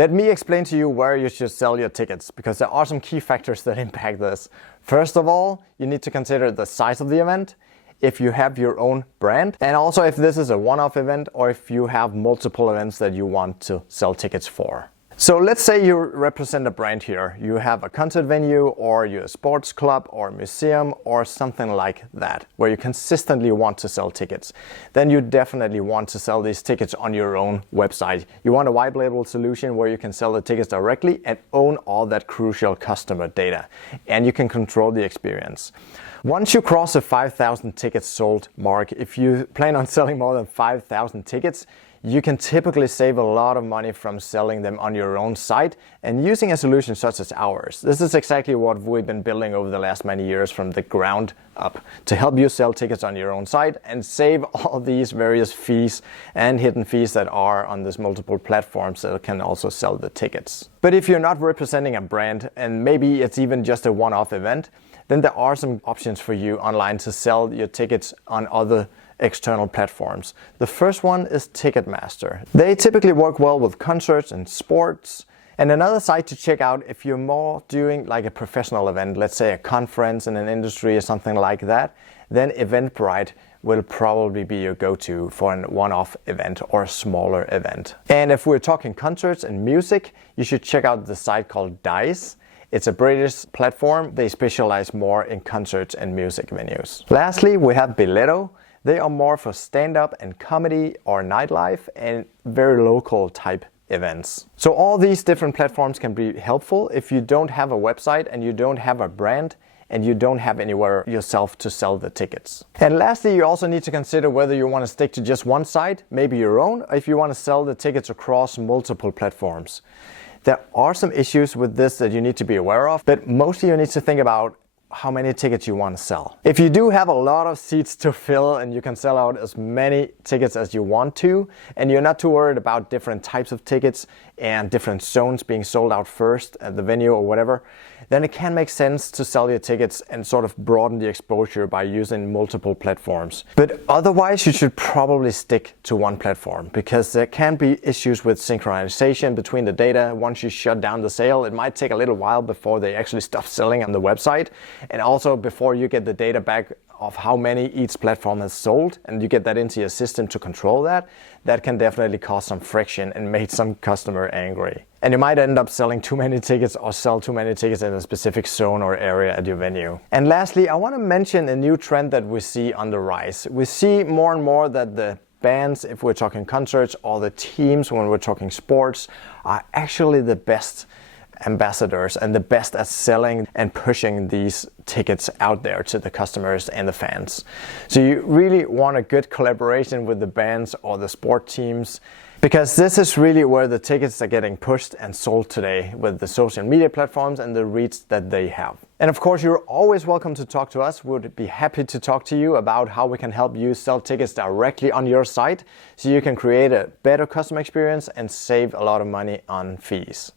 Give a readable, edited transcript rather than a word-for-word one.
Let me explain to you where you should sell your tickets, because there are some key factors that impact this. First of all, you need to consider the size of the event, if you have your own brand, and also if this is a one-off event or if you have multiple events that you want to sell tickets for. So let's say you represent a brand here. You have a concert venue, or you're a sports club or a museum or something like that, where you consistently want to sell tickets. Then you definitely want to sell these tickets on your own website. You want a white label solution where you can sell the tickets directly and own all that crucial customer data, and you can control the experience. Once you cross the 5,000 tickets sold mark, if you plan on selling more than 5,000 tickets, you can typically save a lot of money from selling them on your own site and using a solution such as ours. This is exactly what we've been building over the last many years from the ground up to help you sell tickets on your own site and save all these various fees and hidden fees that are on these multiple platforms that can also sell the tickets. But if you're not representing a brand, and maybe it's even just a one-off event, then there are some options for you online to sell your tickets on other external platforms. The first one is Ticketmaster. They typically work well with concerts and sports. And another site to check out if you're more doing like a professional event, let's say a conference in an industry or something like that, then Eventbrite will probably be your go-to for a one-off event or a smaller event. And if we're talking concerts and music, you should check out the site called Dice. It's a British platform. They specialize more in concerts and music venues. Lastly, we have Biletto. They are more for stand-up and comedy or nightlife and very local type events. So all these different platforms can be helpful if you don't have a website and you don't have a brand and you don't have anywhere yourself to sell the tickets. And lastly, you also need to consider whether you want to stick to just one site, maybe your own, or if you want to sell the tickets across multiple platforms. There are some issues with this that you need to be aware of, but mostly you need to think about how many tickets you want to sell. If you do have a lot of seats to fill and you can sell out as many tickets as you want to, and you're not too worried about different types of tickets and different zones being sold out first at the venue or whatever, then it can make sense to sell your tickets and sort of broaden the exposure by using multiple platforms. But otherwise, you should probably stick to one platform, because there can be issues with synchronization between the data. Once you shut down the sale, it might take a little while before they actually stop selling on the website, and also before you get the data back of how many each platform has sold, and you get that into your system to control that. That can definitely cause some friction and make some customer angry. And you might end up selling too many tickets or sell too many tickets in a specific zone or area at your venue. And lastly, I want to mention a new trend that we see on the rise. We see more and more that the bands, if we're talking concerts, or the teams when we're talking sports, are actually the best ambassadors and the best at selling and pushing these tickets out there to the customers and the fans. So you really want a good collaboration with the bands or the sport teams, because this is really where the tickets are getting pushed and sold today, with the social media platforms and the reach that they have. And of course, you're always welcome to talk to us. We'd be happy to talk to you about how we can help you sell tickets directly on your site so you can create a better customer experience and save a lot of money on fees.